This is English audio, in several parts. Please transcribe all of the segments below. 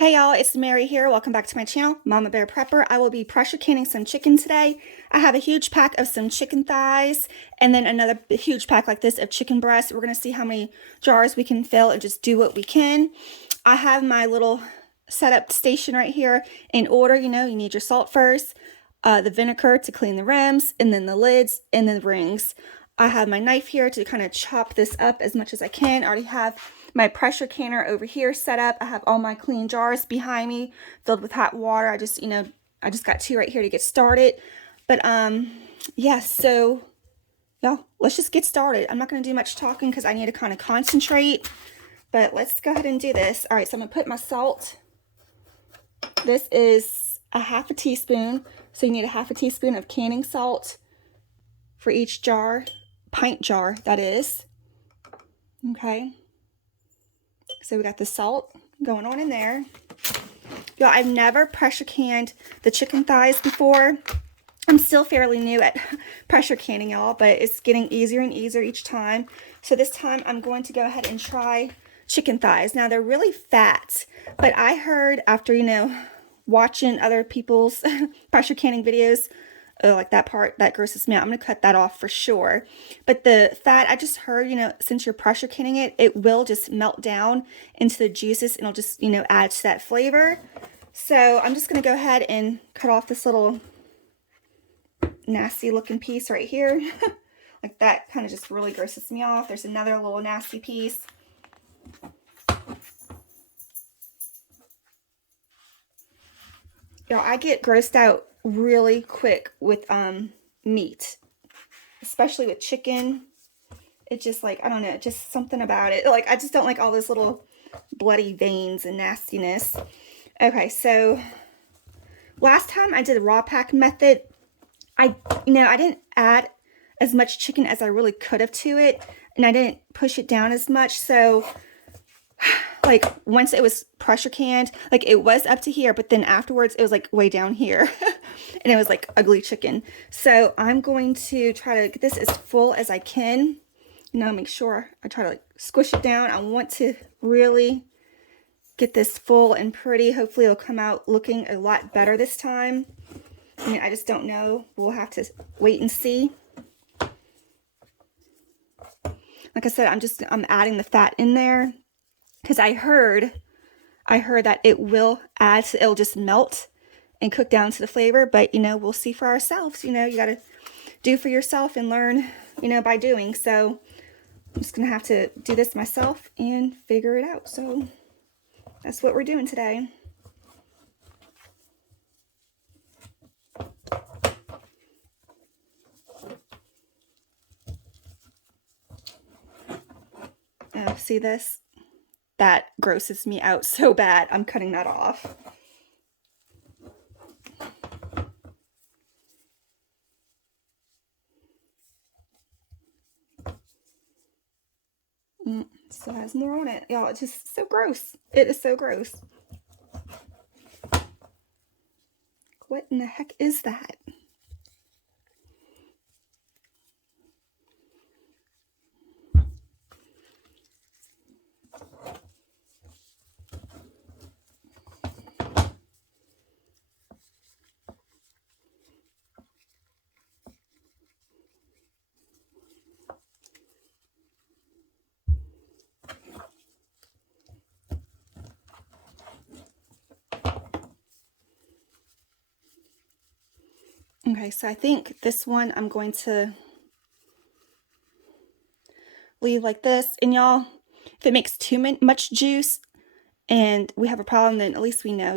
Hey y'all, it's Mary here. Welcome back to my channel, Mama Bear Prepper. I will be pressure canning some chicken today. I have a huge pack of some chicken thighs and then another huge pack like this of chicken breasts. We're going to see how many jars we can fill and just do what we can. I have my little setup station right here in order. You know, you need your salt first, the vinegar to clean the rims, and then the lids and then the rings. I have my knife here to kind of chop this up as much as I can. I already have my pressure canner over here set up. I have all my clean jars behind me filled with hot water. I just got two right here to get started. But yeah, so y'all, let's just get started. I'm not going to do much talking because I need to kind of concentrate. But let's go ahead and do this. All right, so I'm going to put my salt. This is a half a teaspoon. So you need a half a teaspoon of canning salt for each jar, pint jar, that is. Okay. So we got the salt going on in there. Y'all, I've never pressure canned the chicken thighs before. I'm still fairly new at pressure canning, y'all, but it's getting easier and easier each time. So this time I'm going to go ahead and try chicken thighs. Now they're really fat, but I heard after, watching other people's pressure canning videos, like that part, that grosses me out. I'm going to cut that off for sure. But the fat, I just heard, since you're pressure canning it, it will just melt down into the juices and it'll just, add to that flavor. So I'm just going to go ahead and cut off this little nasty looking piece right here. Like that kind of just really grosses me off. There's another little nasty piece. Y'all, I get grossed out really quick with meat, especially with chicken. It just like, I don't know, just something about it. Like, I just don't like all those little bloody veins and nastiness. Okay, so last time I did the raw pack method, I didn't add as much chicken as I really could have to it, and I didn't push it down as much. So like once it was pressure canned, like it was up to here, but then afterwards it was like way down here and it was like ugly chicken. So I'm going to try to get this as full as I can. Make sure I try to like squish it down. I want to really get this full and pretty. Hopefully it'll come out looking a lot better this time. I just don't know. We'll have to wait and see. Like I said, I'm adding the fat in there because I heard that it will add to, it'll just melt and cook down to the flavor, but we'll see for ourselves. You got to do for yourself and learn, by doing. So I'm just gonna have to do this myself and figure it out. So that's what we're doing today. Oh, see this? That grosses me out so bad. I'm cutting that off. Still has more on it. Y'all, it's just so gross. It is so gross. What in the heck is that? Okay, so I think this one I'm going to leave like this. And y'all, if it makes too much juice and we have a problem, then at least we know.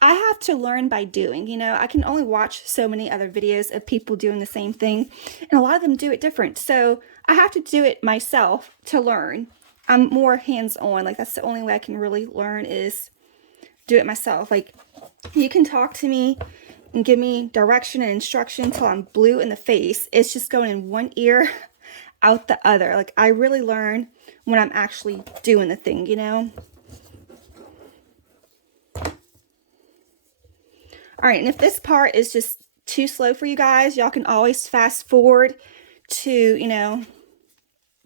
I have to learn by doing. I can only watch so many other videos of people doing the same thing, and a lot of them do it different. So I have to do it myself to learn. I'm more hands-on. Like, that's the only way I can really learn is do it myself. Like, you can talk to me and give me direction and instruction till I'm blue in the face. It's just going in one ear, out the other. Like, I really learn when I'm actually doing the thing, All right, and if this part is just too slow for you guys, y'all can always fast forward to,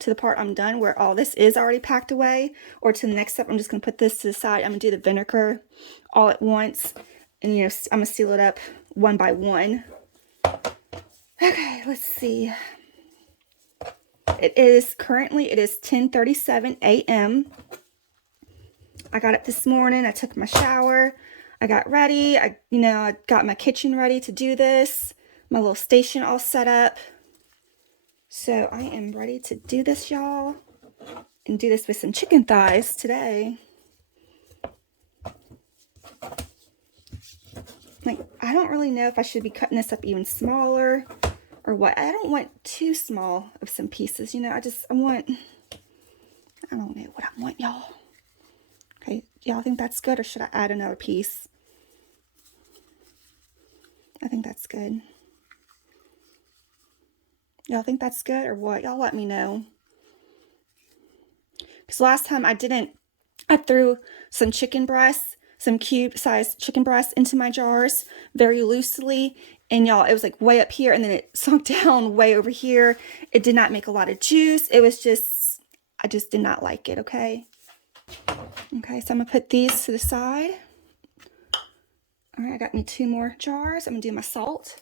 to the part I'm done where all this is already packed away, or to the next step. I'm just going to put this to the side. I'm going to do the vinegar all at once, and you know, I'm going to seal it up one by one. Okay, let's see. It is 10:37 a.m. I got up this morning. I took my shower. I got ready. I got my kitchen ready to do this. My little station all set up. So I am ready to do this, y'all, and do this with some chicken thighs today. Like, I don't really know if I should be cutting this up even smaller or what. I don't want too small of some pieces, you know. I don't know what I want, y'all. Okay, y'all think that's good, or should I add another piece? I think that's good. Y'all think that's good or what? Y'all let me know. Because last time I threw some chicken breasts, some cube-sized chicken breasts into my jars very loosely. And y'all, it was like way up here, and then it sunk down way over here. It did not make a lot of juice. It was just, I just did not like it, okay? Okay, so I'm gonna put these to the side. All right, I got me 2 more jars. I'm gonna do my salt.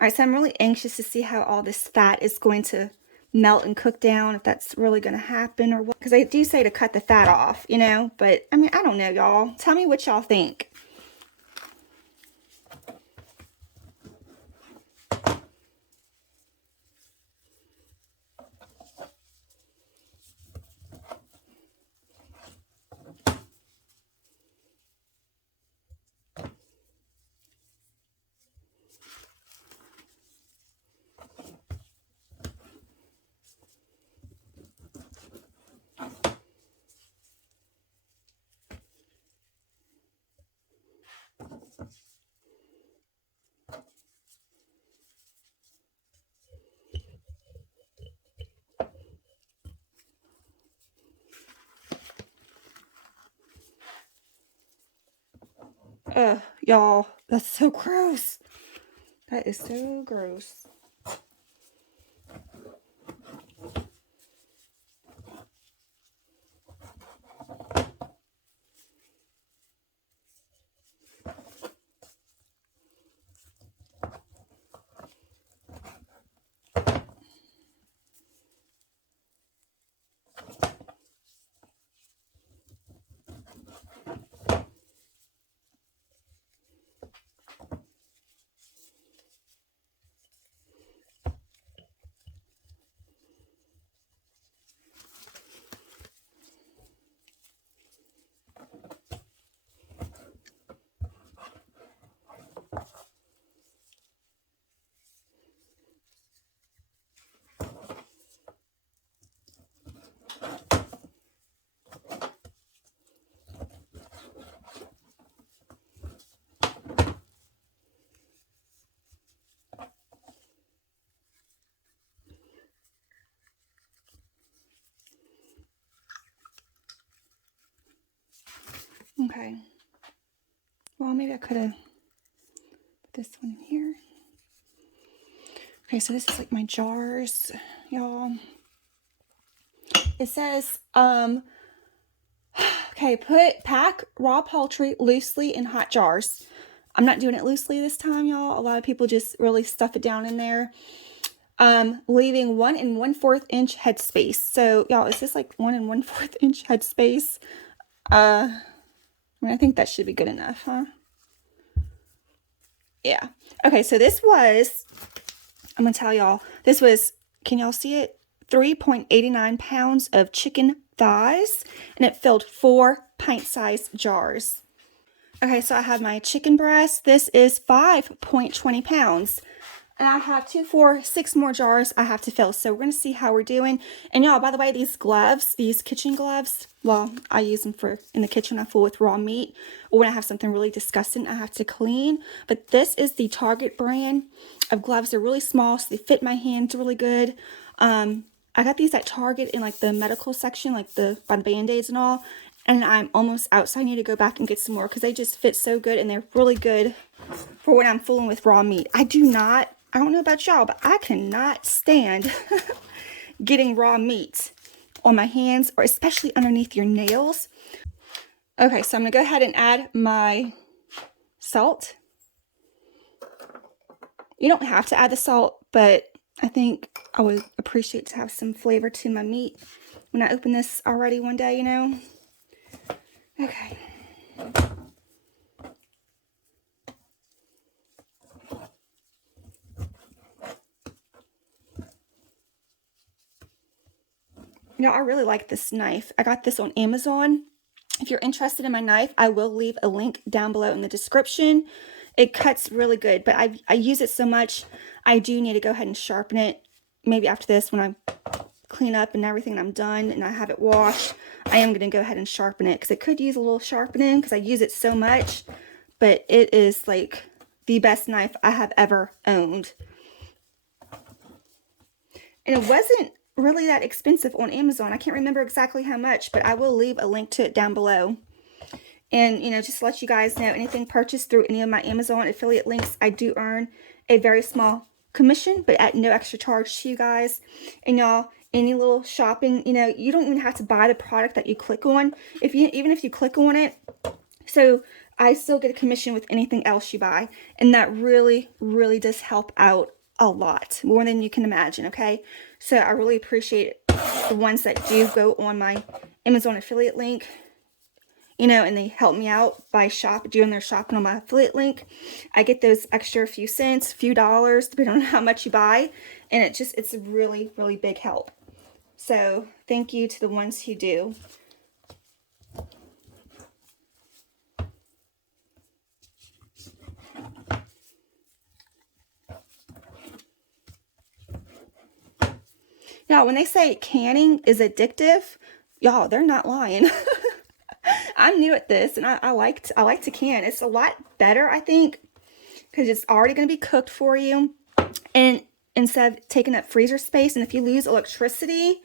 All right, so I'm really anxious to see how all this fat is going to melt and cook down, if that's really going to happen or what. Because they do say to cut the fat off, you know, but I mean, I don't know, y'all. Tell me what y'all think. Ugh, y'all, that's so gross. That is so gross. Okay. Well, maybe I could have put this one in here. Okay, so this is like my jars, y'all. It says, okay, pack raw poultry loosely in hot jars. I'm not doing it loosely this time, y'all. A lot of people just really stuff it down in there. Leaving 1 1/4 inch headspace. So, y'all, is this like 1 1/4 inch headspace? I mean, I think that should be good enough, huh? Yeah. Okay, so this was, I'm gonna tell y'all, this was, can y'all see it? 3.89 pounds of chicken thighs, and it filled 4 pint-sized jars. Okay, so I have my chicken breast. This is 5.20 pounds. And I have 2, 4, 6 more jars I have to fill. So we're going to see how we're doing. And y'all, by the way, these gloves, these kitchen gloves, well, I use them for in the kitchen. I fill with raw meat. Or when I have something really disgusting I have to clean. But this is the Target brand of gloves. They're really small, so they fit my hands really good. I got these at Target in like the medical section, like by the Band-Aids and all. And I'm almost out, so I need to go back and get some more because they just fit so good and they're really good for when I'm fooling with raw meat. I don't know about y'all, but I cannot stand getting raw meat on my hands or especially underneath your nails. Okay, so I'm going to go ahead and add my salt. You don't have to add the salt, but I think I would appreciate to have some flavor to my meat when I open this already one day, you know. Okay. Now, I really like this knife. I got this on Amazon. If you're interested in my knife, I will leave a link down below in the description. It cuts really good, but I use it so much, I do need to go ahead and sharpen it. Maybe after this, when I clean up and everything and I'm done and I have it washed, I am going to go ahead and sharpen it because it could use a little sharpening because I use it so much. But it is like the best knife I have ever owned. And it wasn't really that expensive on Amazon. I can't remember exactly how much, but I will leave a link to it down below. And, you know, just to let you guys know, anything purchased through any of my Amazon affiliate links, I do earn a very small commission, but at no extra charge to you guys. And y'all, any little shopping, you know, you don't even have to buy the product that you click on. Even if you click on it, so I still get a commission with anything else you buy. And that really, really does help out a lot, more than you can imagine, okay? So I really appreciate the ones that do go on my Amazon affiliate link. You know, and they help me out by doing their shopping on my affiliate link. I get those extra few cents, few dollars, depending on how much you buy. And it's a really, really big help. So thank you to the ones who do. Now, when they say canning is addictive, y'all, they're not lying. I'm new at this, and I like to can. It's a lot better, I think, because it's already going to be cooked for you, and instead of taking up freezer space. And if you lose electricity,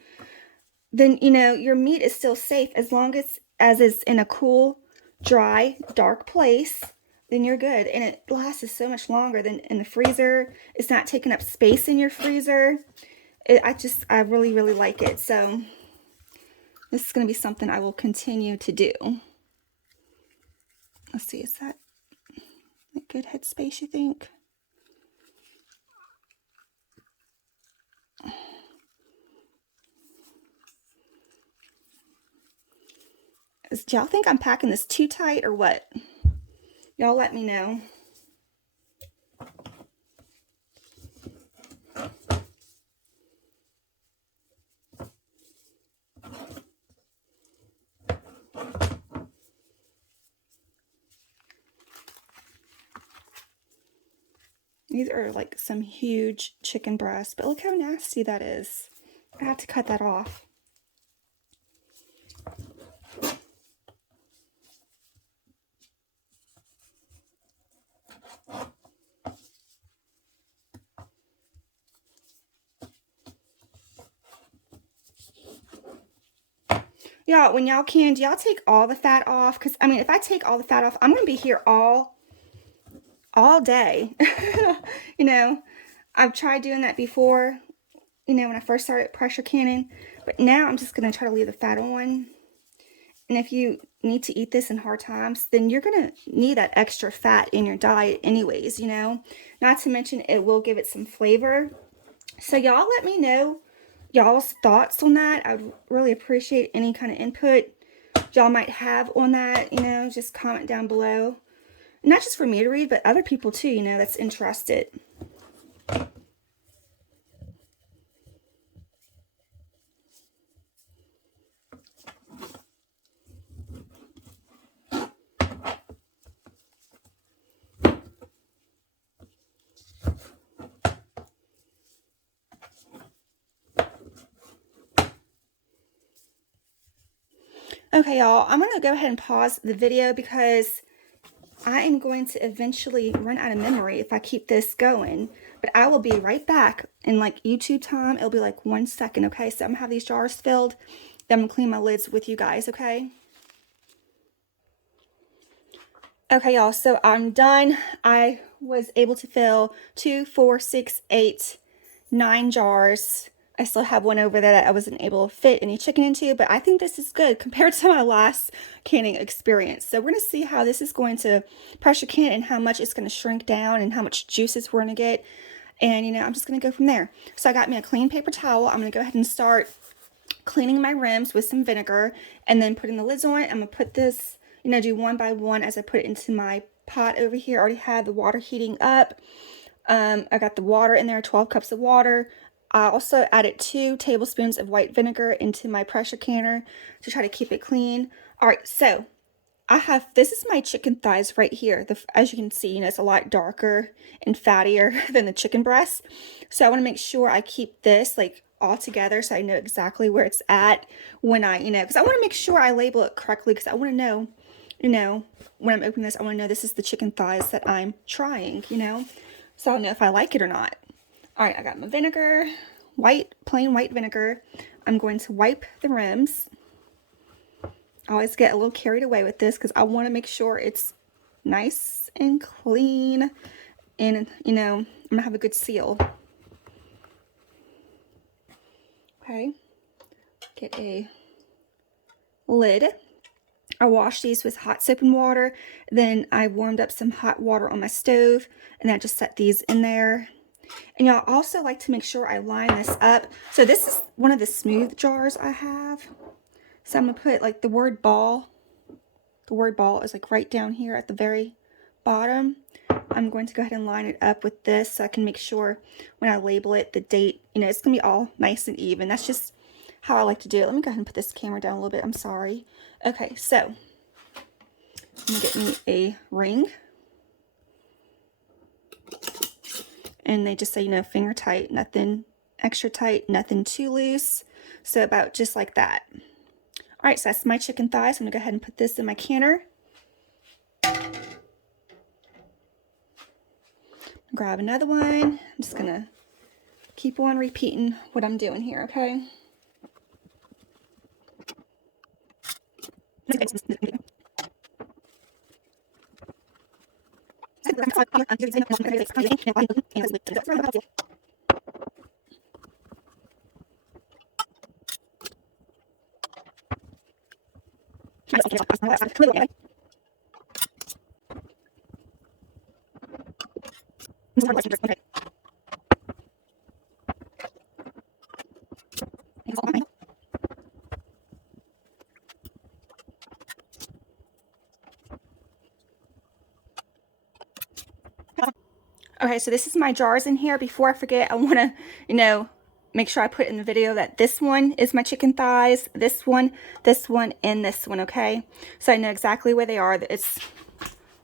then you know your meat is still safe as long as it's in a cool, dry, dark place. Then you're good, and it lasts so much longer than in the freezer. It's not taking up space in your freezer. I really, really like it. So this is going to be something I will continue to do. Let's see, is that a good headspace, you think? Do y'all think I'm packing this too tight or what? Y'all let me know. These are like some huge chicken breasts, but look how nasty that is. I have to cut that off. Y'all, when y'all can, do y'all take all the fat off? Because, I mean, if I take all the fat off, I'm going to be here all day. You know, I've tried doing that before, you know, when I first started pressure canning. But now I'm just going to try to leave the fat on. And if you need to eat this in hard times, then you're going to need that extra fat in your diet anyways, you know. Not to mention it will give it some flavor. So y'all let me know y'all's thoughts on that. I would really appreciate any kind of input y'all might have on that, you know. Just comment down below. Not just for me to read, but other people too, you know, that's interested. Okay, y'all, I'm going to go ahead and pause the video because I am going to eventually run out of memory if I keep this going. But I will be right back in like YouTube time. It'll be like 1 second, okay? So I'm going to have these jars filled. Then I'm going to clean my lids with you guys, okay? Okay, y'all, so I'm done. I was able to fill 2, 4, 6, 8, 9 jars. I still have one over there that I wasn't able to fit any chicken into, but I think this is good compared to my last canning experience. So we're going to see how this is going to pressure can and how much it's going to shrink down and how much juices we're going to get. And, you know, I'm just going to go from there. So I got me a clean paper towel. I'm going to go ahead and start cleaning my rims with some vinegar and then putting the lids on. I'm going to put this, you know, do one by one as I put it into my pot over here. I already have the water heating up. I got the water in there, 12 cups of water. I also added 2 tablespoons of white vinegar into my pressure canner to try to keep it clean. All right, so this is my chicken thighs right here. As you can see, you know, it's a lot darker and fattier than the chicken breast. So I want to make sure I keep this like all together so I know exactly where it's at when I, you know, because I want to make sure I label it correctly because I want to know, you know, when I'm opening this, I want to know this is the chicken thighs that I'm trying, you know, so I'll know if I like it or not. All right, I got my vinegar, plain white vinegar. I'm going to wipe the rims. I always get a little carried away with this because I want to make sure it's nice and clean and, you know, I'm going to have a good seal. Okay, get a lid. I washed these with hot soap and water. Then I warmed up some hot water on my stove and I just set these in there. And y'all also like to make sure I line this up. So this is one of the smooth jars I have. So I'm going to put like the word ball. The word ball is like right down here at the very bottom. I'm going to go ahead and line it up with this so I can make sure when I label it, the date, you know, it's going to be all nice and even. That's just how I like to do it. Let me go ahead and put this camera down a little bit. I'm sorry. Okay, so I'm going to get me a ring. And they just say, you know, finger tight, nothing extra tight, nothing too loose. So about just like that. All right, so that's my chicken thighs. I'm gonna go ahead and put this in my canner. Grab another one. I'm just gonna keep on repeating what I'm doing here, okay? Okay, so this is my jars in here. Before I forget, I want to, you know, make sure I put in the video that this one is my chicken thighs, this one, and this one, okay? So I know exactly where they are. It's,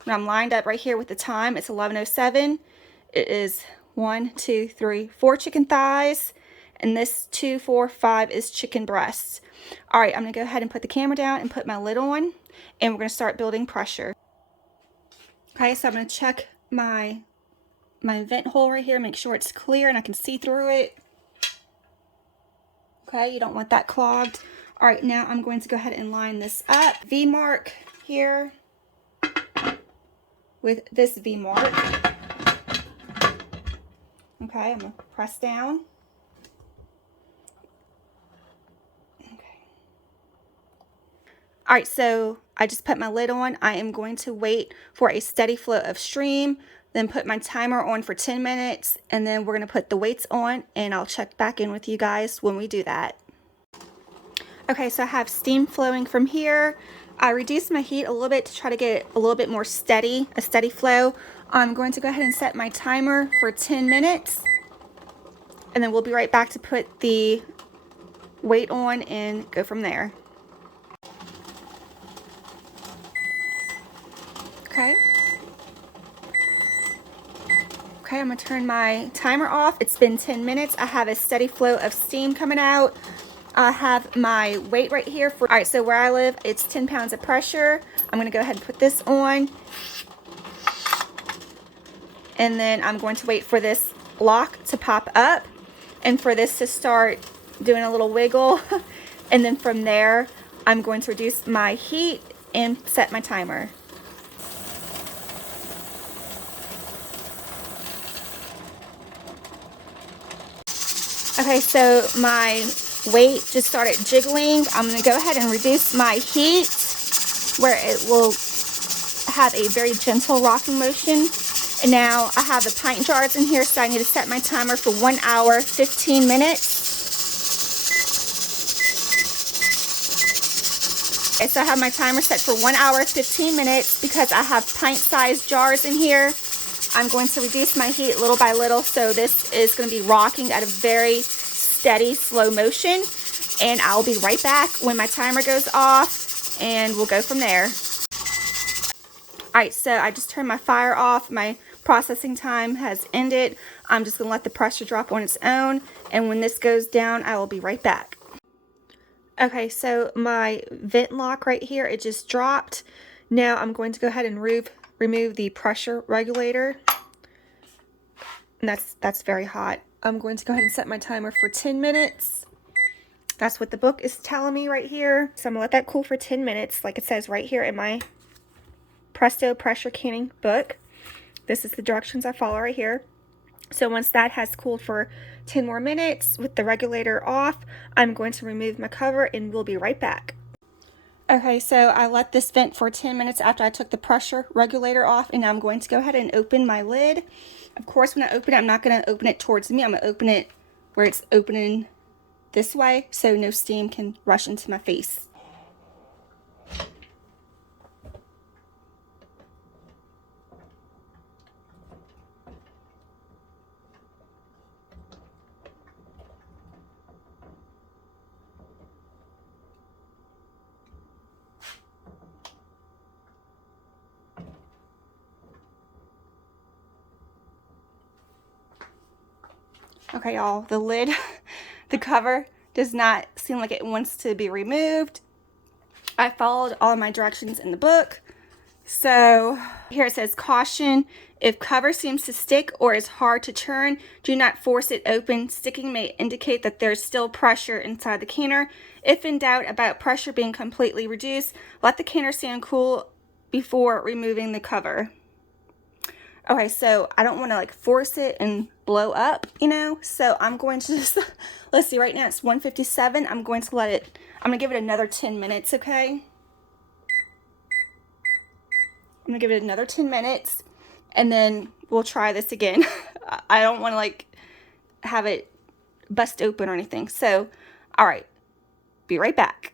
when I'm lined up right here with the time, it's 11:07. It is 1, 2, 3, 4 chicken thighs, and this 2, 4, 5 is chicken breasts. All right, I'm going to go ahead and put the camera down and put my lid on, and we're going to start building pressure. Okay, so I'm going to check my vent hole right here, make sure it's clear and I can see through it. Okay, you don't want that clogged. All right, now I'm going to go ahead and line this up. V mark here with this V mark. Okay, I'm gonna press down. All right, so I just put my lid on. I am going to wait for a steady flow of stream, then put my timer on for 10 minutes, and then we're gonna put the weights on, and I'll check back in with you guys when we do that. Okay, so I have steam flowing from here. I reduced my heat a little bit to try to get a little bit more steady, a steady flow. I'm going to go ahead and set my timer for 10 minutes, and then we'll be right back to put the weight on and go from there. Okay. Okay, I'm gonna turn my timer off. It's been 10 minutes. I have a steady flow of steam coming out. I have my weight right here. All right, so where I live, it's 10 pounds of pressure. I'm gonna go ahead and put this on. And then I'm going to wait for this lock to pop up and for this to start doing a little wiggle. And then from there, I'm going to reduce my heat and set my timer. Okay, so my weight just started jiggling. I'm going to go ahead and reduce my heat where it will have a very gentle rocking motion. And now I have the pint jars in here, so I need to set my timer for 1 hour, 15 minutes. Okay, so I have my timer set for 1 hour, 15 minutes because I have pint-sized jars in here. I'm going to reduce my heat little by little, so this is going to be rocking at a very steady, slow motion. And I'll be right back when my timer goes off, and we'll go from there. All right, so I just turned my fire off. My processing time has ended. I'm just going to let the pressure drop on its own, and when this goes down, I will be right back. Okay, so my vent lock right here, it just dropped. Now I'm going to go ahead and remove the pressure regulator. And that's very hot. I'm going to go ahead and set my timer for 10 minutes. That's what the book is telling me right here. So I'm gonna let that cool for 10 minutes, like it says right here in my Presto pressure canning book. This is the directions I follow right here. So once that has cooled for 10 more minutes with the regulator off, I'm going to remove my cover and we'll be right back. Okay, so I let this vent for 10 minutes after I took the pressure regulator off, and now I'm going to go ahead and open my lid. Of course, when I open it, I'm not going to open it towards me. I'm going to open it where it's opening this way so no steam can rush into my face. Okay, y'all, the lid, the cover does not seem like it wants to be removed. I followed all of my directions in the book. So here it says, caution, if cover seems to stick or is hard to turn, do not force it open. Sticking may indicate that there's still pressure inside the canner. If in doubt about pressure being completely reduced, let the canner stand cool before removing the cover. Okay, so I don't want to like force it and blow up, you know, so I'm going to just, let's see, right now it's 1:57. I'm going to I'm going to give it another 10 minutes, okay? I'm going to give it another 10 minutes, and then we'll try this again. I don't want to like have it bust open or anything. So, all right, be right back.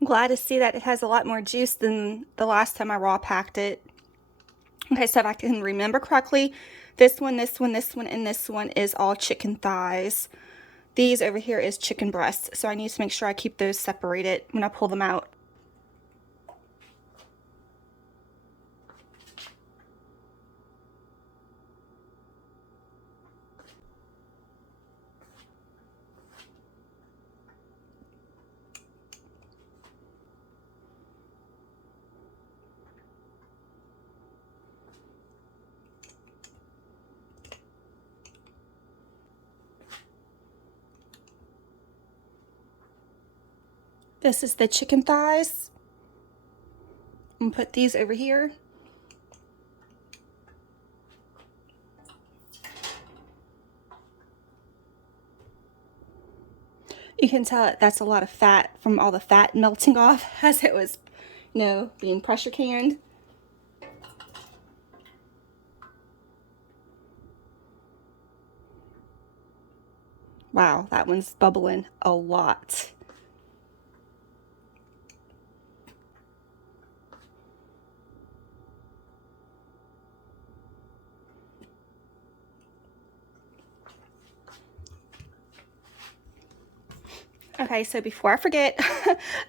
I'm glad to see that it has a lot more juice than the last time I raw packed it. Okay, so if I can remember correctly, this one, this one, this one, and this one is all chicken thighs. These over here is chicken breasts, so I need to make sure I keep those separated when I pull them out. This is the chicken thighs. I'm gonna put these over here. You can tell that's a lot of fat from all the fat melting off as it was, you know, being pressure canned. Wow, that one's bubbling a lot. Okay, so before I forget,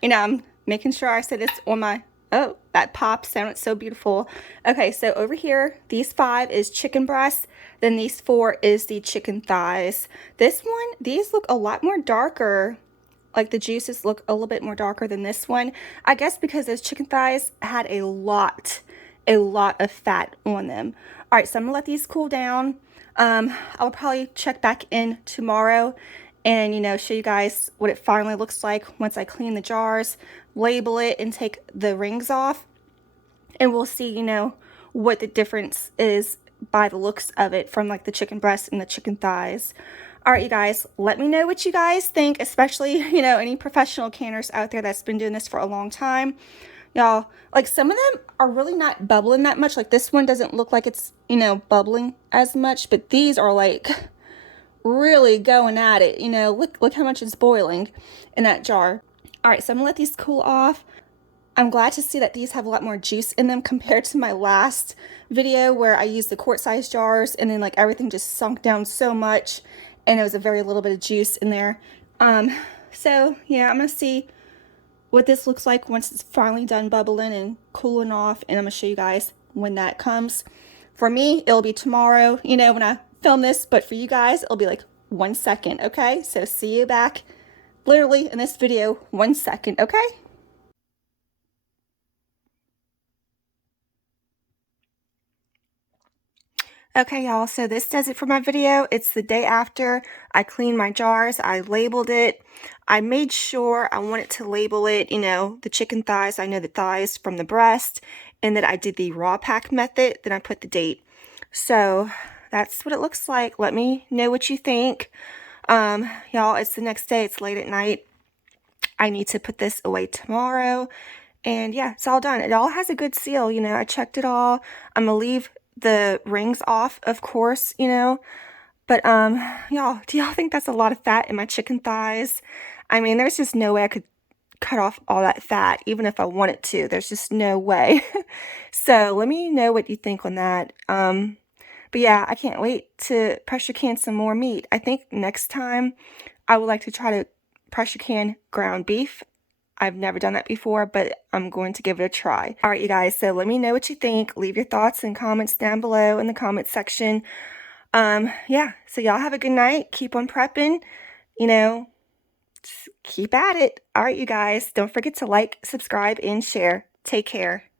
you know, I'm making sure I say this on my, oh, that pop sounded so beautiful. Okay, so over here, these 5 is chicken breasts, then these 4 is the chicken thighs. This one, these look a lot more darker. Like the juices look a little bit more darker than this one. I guess because those chicken thighs had a lot of fat on them. All right, so I'm gonna let these cool down. I'll probably check back in tomorrow and, you know, show you guys what it finally looks like once I clean the jars, label it, and take the rings off. And we'll see, you know, what the difference is by the looks of it from like the chicken breasts and the chicken thighs. All right, you guys, let me know what you guys think, especially, you know, any professional canners out there that's been doing this for a long time. Y'all, like some of them are really not bubbling that much. Like this one doesn't look like it's, you know, bubbling as much, but these are like really going at it. You know, look how much is boiling in that jar. All right, so I'm gonna let these cool off. I'm glad to see that these have a lot more juice in them compared to my last video where I used the quart-sized jars and then like everything just sunk down so much and it was a very little bit of juice in there. So yeah, I'm gonna see what this looks like once it's finally done bubbling and cooling off, and I'm gonna show you guys when that comes. For me, it'll be tomorrow, you know, when I film this, but for you guys, it'll be like 1 second, okay? So see you back literally in this video 1 second, okay? Okay, y'all, so this does it for my video. It's the day after I cleaned my jars. I labeled it. I made sure I wanted to label it, you know, the chicken thighs. I know the thighs from the breast, and that I did the raw pack method. Then I put the date. So that's what it looks like. Let me know what you think. Y'all, it's the next day. It's late at night. I need to put this away tomorrow. And yeah, it's all done. It all has a good seal, you know. I checked it all. I'm gonna leave the rings off, of course, you know. But y'all, do y'all think that's a lot of fat in my chicken thighs? I mean, there's just no way I could cut off all that fat, even if I wanted to. There's just no way. So let me know what you think on that. But yeah, I can't wait to pressure can some more meat. I think next time I would like to try to pressure can ground beef. I've never done that before, but I'm going to give it a try. All right, you guys, so let me know what you think. Leave your thoughts and comments down below in the comment section. Yeah, so y'all have a good night. Keep on prepping, you know, just keep at it. All right, you guys, don't forget to like, subscribe, and share. Take care.